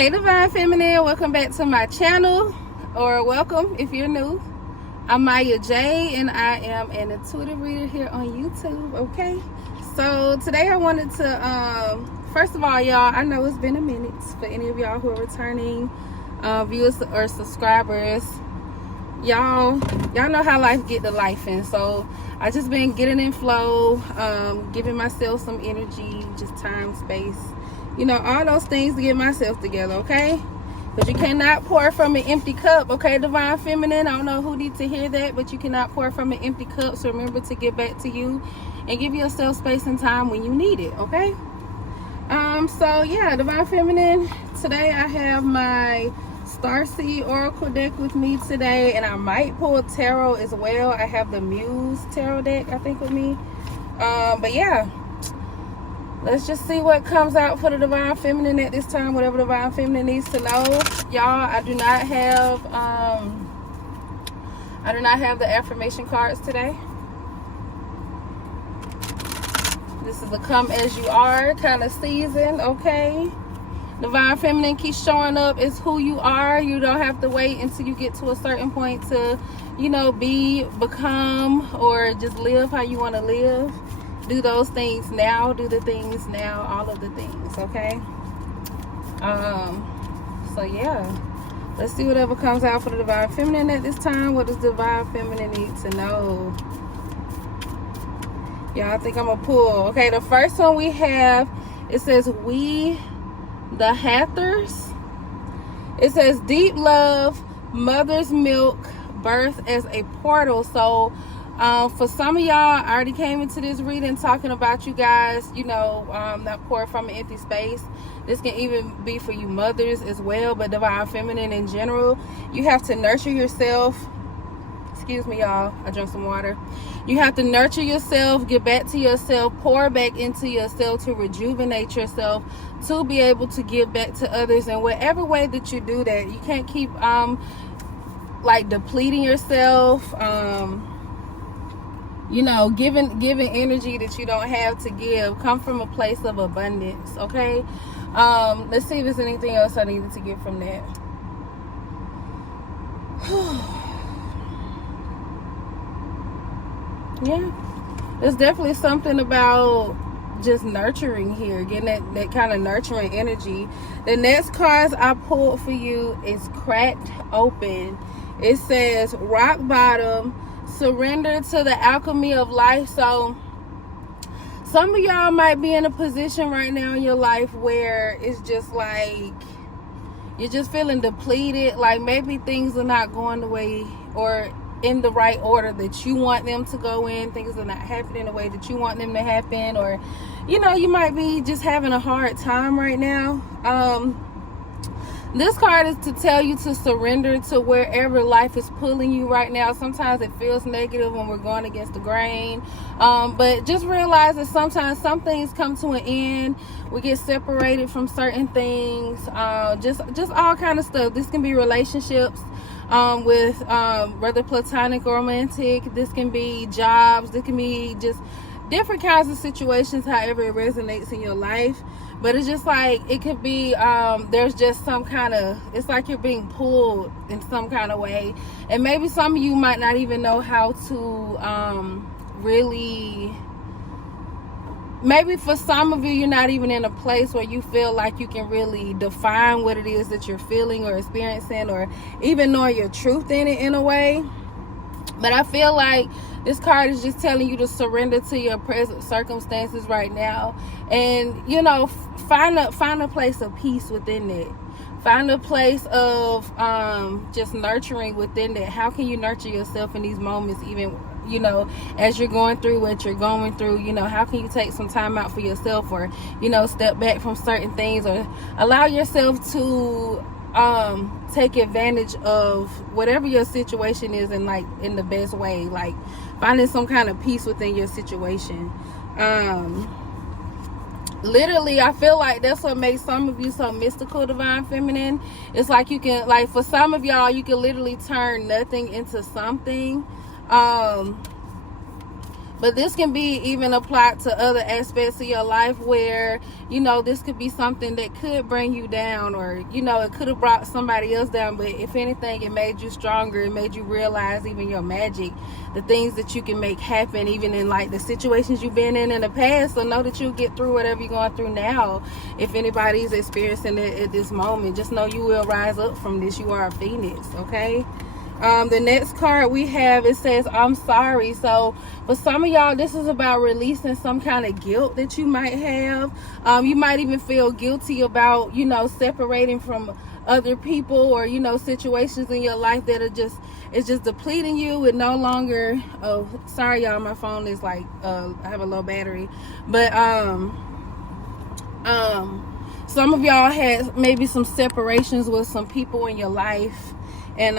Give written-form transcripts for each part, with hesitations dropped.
Hey Divine Feminine, welcome back to my channel, or welcome if you're new. I'm Miya Jha and I am an intuitive reader here on YouTube, okay? So today I wanted to, first of all, y'all, I know it's been a minute for any of y'all who are returning viewers or subscribers. Y'all know how life get to life, and so I just been getting in flow, giving myself some energy, just time, space, you know, all those things to get myself together, okay? But you cannot pour from an empty cup, okay, Divine Feminine? I don't know who needs to hear that, but you cannot pour from an empty cup. So remember to get back to you and give yourself space and time when you need it, okay? So yeah, Divine Feminine, today I have my Starseed Oracle deck with me today, and I might pull tarot as well. I have the Muse tarot deck, I think, with me. But yeah, let's just see what comes out for the Divine Feminine at this time, whatever Divine Feminine needs to know. Y'all, I do not have the affirmation cards today. This is a come as you are kind of season, okay? Divine Feminine keeps showing up as who you are. You don't have to wait until you get to a certain point to, you know, become, or just live how you want to live. Do those things now. Do the things now. All of the things, okay? So yeah, let's see whatever comes out for the Divine Feminine at this time. What does Divine Feminine need to know? Yeah, I think I'm gonna pull. Okay, the first one we have, it says we the Hathers. It says deep love, mother's milk, birth as a portal. So for some of y'all, I already came into this reading talking about you guys, you know, not pour from an empty space. This can even be for you mothers as well, but Divine Feminine in general, you have to nurture yourself. Excuse me, y'all, I drank some water. You have to nurture yourself, get back to yourself, pour back into yourself to rejuvenate yourself, to be able to give back to others. And whatever way that you do that, you can't keep like depleting yourself, you know, giving energy that you don't have to give. Come from a place of abundance, okay? Let's see if there's anything else I needed to get from that. Yeah, there's definitely something about just nurturing here, getting that kind of nurturing energy. The next cards I pulled for you is Cracked Open. It says rock bottom, surrender to the alchemy of life. So some of y'all might be in a position right now in your life where it's just like you're just feeling depleted, like maybe things are not going the way or in the right order that you want them to go in. Things are not happening the way that you want them to happen, or you know, you might be just having a hard time right now. This card is to tell you to surrender to wherever life is pulling you right now. Sometimes it feels negative when we're going against the grain, but just realize that sometimes some things come to an end. We get separated from certain things, just all kind of stuff. This can be relationships, with whether platonic or romantic. This can be jobs. This can be just different kinds of situations, however it resonates in your life. But it's just like, it could be, there's just some kind of, it's like you're being pulled in some kind of way. And maybe some of you might not even know how to really, maybe for some of you, you're not even in a place where you feel like you can really define what it is that you're feeling or experiencing, or even know your truth in it in a way. But I feel like this card is just telling you to surrender to your present circumstances right now, and you know, find a place of peace within it. Find a place of just nurturing within it. How can you nurture yourself in these moments, even, you know, as you're going through what you're going through? You know, how can you take some time out for yourself, or, you know, step back from certain things, or allow yourself to take advantage of whatever your situation is in, like, in the best way, like finding some kind of peace within your situation. Literally, I feel like that's what makes some of you so mystical, Divine Feminine. It's like you can, like, for some of y'all, you can literally turn nothing into something. But this can be even applied to other aspects of your life where, this could be something that could bring you down, or, it could have brought somebody else down. But if anything, it made you stronger. It made you realize even your magic, the things that you can make happen, even in like the situations you've been in the past. So know that you'll get through whatever you're going through now. If anybody's experiencing it at this moment, just know you will rise up from this. You are a phoenix, okay? The next card we have, it says, I'm sorry. So for some of y'all, this is about releasing some kind of guilt that you might have. You might even feel guilty about, separating from other people, or, situations in your life that it's just depleting you. It no longer, oh, sorry y'all, my phone is like, I have a low battery. But, some of y'all had maybe some separations with some people in your life, and,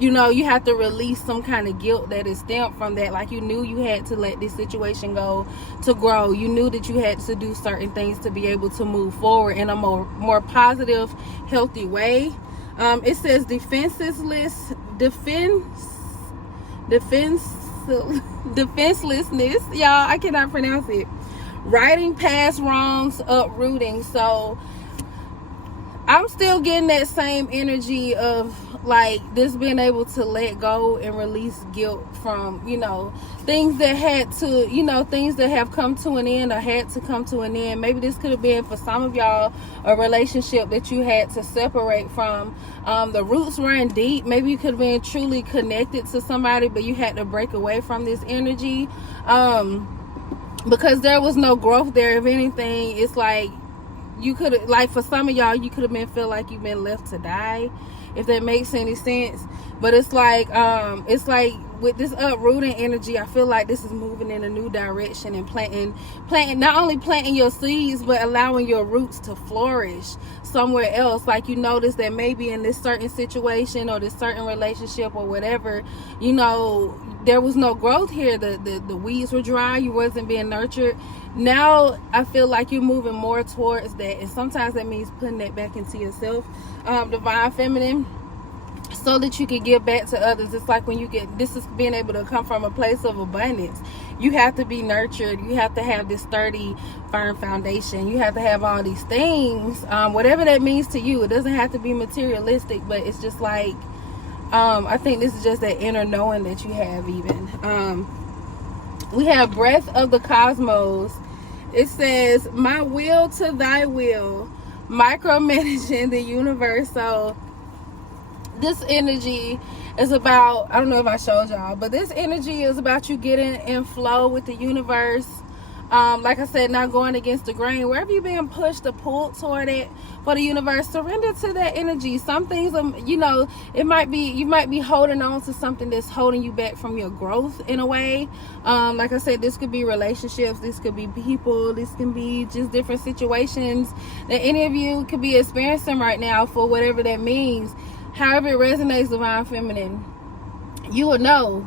you have to release some kind of guilt that is stemmed from that. Like, you knew you had to let this situation go to grow. You knew that you had to do certain things to be able to move forward in a more positive, healthy way. It says defenselessness, y'all, I cannot pronounce it. Righting past wrongs, uprooting. So I'm still getting that same energy of like this, being able to let go and release guilt from, things that had to, things that have come to an end or had to come to an end. Maybe this could have been, for some of y'all, a relationship that you had to separate from. The roots ran deep. Maybe you could have been truly connected to somebody, but you had to break away from this energy because there was no growth there. If anything, it's like, you could, like, for some of y'all, you could have been feel like you've been left to die, if that makes any sense. But it's like with this uprooting energy, I feel like this is moving in a new direction and planting, not only planting your seeds, but allowing your roots to flourish somewhere else. Like, you notice that maybe in this certain situation or this certain relationship or whatever, there was no growth here. The weeds were dry. You wasn't being nurtured. Now I feel like you're moving more towards that, and sometimes that means putting that back into yourself, divine feminine, so that you can give back to others. It's like when you get, this is being able to come from a place of abundance. You have to be nurtured. You have to have this sturdy, firm foundation. You have to have all these things, whatever that means to you. It doesn't have to be materialistic, but it's just like, I think this is just that inner knowing that you have. Even we have breath of the cosmos. It says, my will to thy will, micromanaging the universe. So this energy is about, I don't know if I showed y'all, but this energy is about you getting in flow with the universe. Like I said, not going against the grain. Wherever you're being pushed or pulled toward it for the universe, surrender to that energy. Some things, it might be, you might be holding on to something that's holding you back from your growth in a way. Like I said, this could be relationships, this could be people, this can be just different situations that any of you could be experiencing right now, for whatever that means. However it resonates, divine feminine, you will know.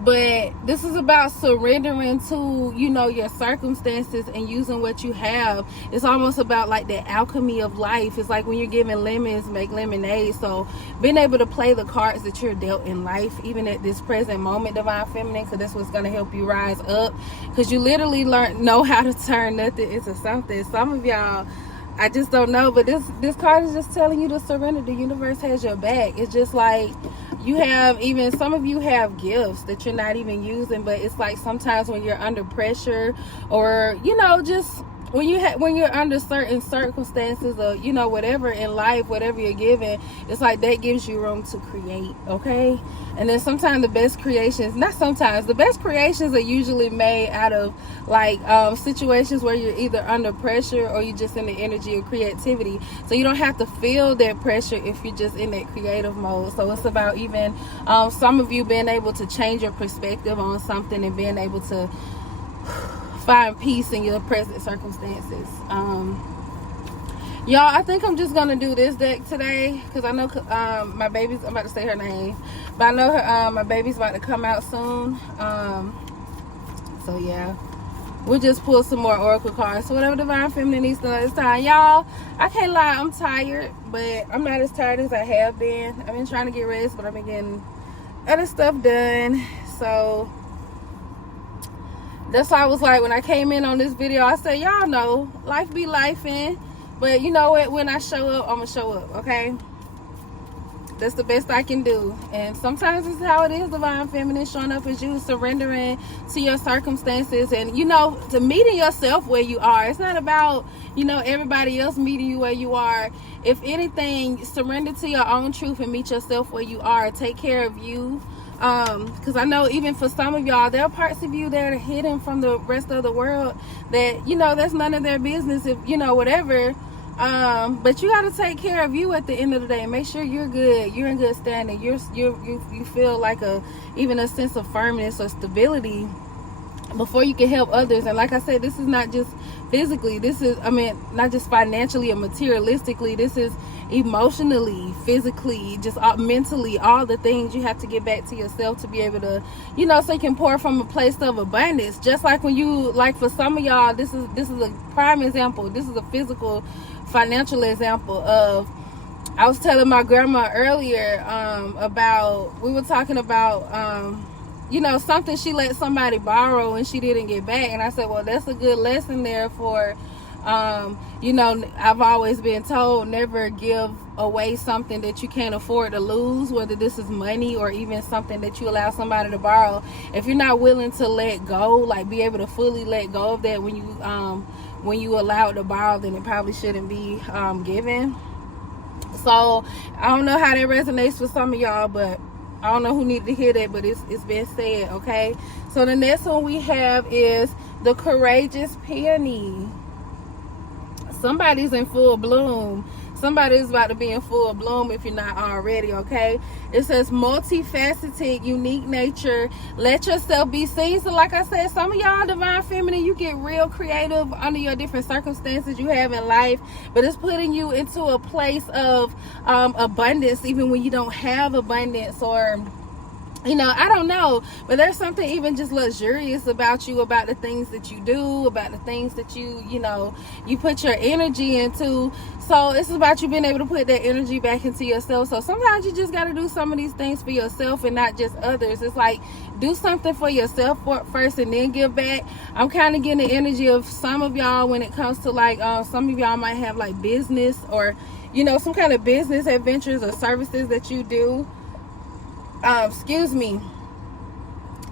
But this is about surrendering to, your circumstances and using what you have. It's almost about like the alchemy of life. It's like when you're giving lemons, make lemonade. So being able to play the cards that you're dealt in life, even at this present moment, divine feminine, because that's what's going to help you rise up. Because you literally know how to turn nothing into something. Some of y'all, I just don't know, but this card is just telling you to surrender. The universe has your back. It's just like you have, even some of you have gifts that you're not even using, but it's like sometimes when you're under pressure, or just when you're under certain circumstances, or whatever in life, whatever you're given, it's like that gives you room to create. Okay. And then sometimes the best creations are usually made out of like situations where you're either under pressure or you're just in the energy of creativity. So you don't have to feel that pressure if you're just in that creative mode. So it's about even some of you being able to change your perspective on something and being able to find peace in your present circumstances. Y'all, I think I'm just gonna do this deck today because I know my baby's, I'm about to say her name, but I know my baby's about to come out soon. So yeah, we'll just pull some more oracle cards. So whatever divine feminine needs to know this time. Y'all, I can't lie, I'm tired, but I'm not as tired as I have been. I've been trying to get rest, but I've been getting other stuff done. So That's why I was like, when I came in on this video, I said, y'all know, life be lifing. But you know what? When I show up, I'm going to show up, okay? That's the best I can do. And sometimes it's how it is, Divine Feminine, showing up as you, surrendering to your circumstances, and, you know, to meeting yourself where you are. It's not about, you know, everybody else meeting you where you are. If anything, surrender to your own truth and meet yourself where you are. Take care of you. Because I know even for some of y'all, there are parts of you that are hidden from the rest of the world that, you know, that's none of their business, if, you know, whatever. But you got to take care of you at the end of the day. Make sure you're good. You're in good standing. You feel like even a sense of firmness or stability before you can help others. And like I said, this is not just physically. This is, I mean, not just financially or materialistically. This is emotionally, physically, just mentally, all the things you have to get back to yourself to be able to, you know, so you can pour from a place of abundance. Just like when you, like for some of y'all, this is a prime example. This is a physical, financial example of, I was telling my grandma earlier we were talking about you know, something she let somebody borrow and she didn't get back, and I said, well, that's a good lesson there for you know, I've always been told never give away something that you can't afford to lose, whether this is money or even something that you allow somebody to borrow. If you're not willing to let go, like be able to fully let go of that when you allow it to borrow, then it probably shouldn't be given. So I don't know how that resonates for some of y'all, but I don't know who needed to hear that, but it's been said, okay? So the next one we have is the courageous peony. Somebody's in full bloom. Somebody's about to be in full bloom if you're not already, okay? It says multifaceted, unique nature. Let yourself be seen. So like I said, some of y'all Divine Feminine, you get real creative under your different circumstances you have in life, but it's putting you into a place of abundance even when you don't have abundance, or, you know, I don't know, but there's something even just luxurious about you, about the things that you do, about the things that you know, you put your energy into. So it's about you being able to put that energy back into yourself. So sometimes you just got to do some of these things for yourself and not just others. It's like, do something for yourself first and then give back. I'm kind of getting the energy of some of y'all when it comes to like, some of y'all might have like business, or, you know, some kind of business adventures or services that you do. Excuse me.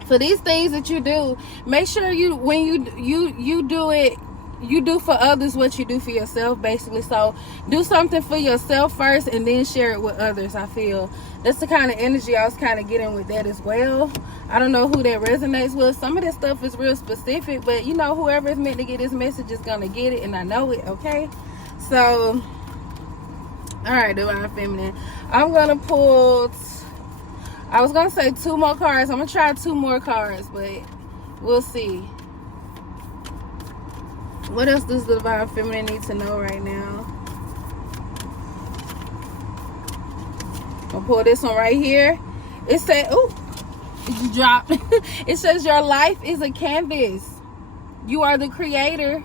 For these things that you do, make sure when you do it, you do for others what you do for yourself, basically. So do something for yourself first and then share it with others. I feel that's the kind of energy I was kind of getting with that as well. I don't know who that resonates with. Some of this stuff is real specific, but you know, whoever is meant to get this message is gonna get it, and I know it, okay? So all right, Divine Feminine, I'm gonna pull, I was gonna say 2 more cards. I'm gonna try 2 more cards, but we'll see. What else does the Divine Feminine need to know right now? I'll pull this one right here. It said, ooh, it dropped. It says your life is a canvas. You are the creator.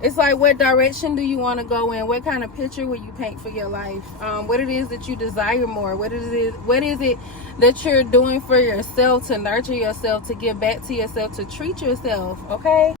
It's like, what direction do you want to go in? What kind of picture will you paint for your life? What it is that you desire more? What is it that you're doing for yourself, to nurture yourself, to give back to yourself, to treat yourself, okay?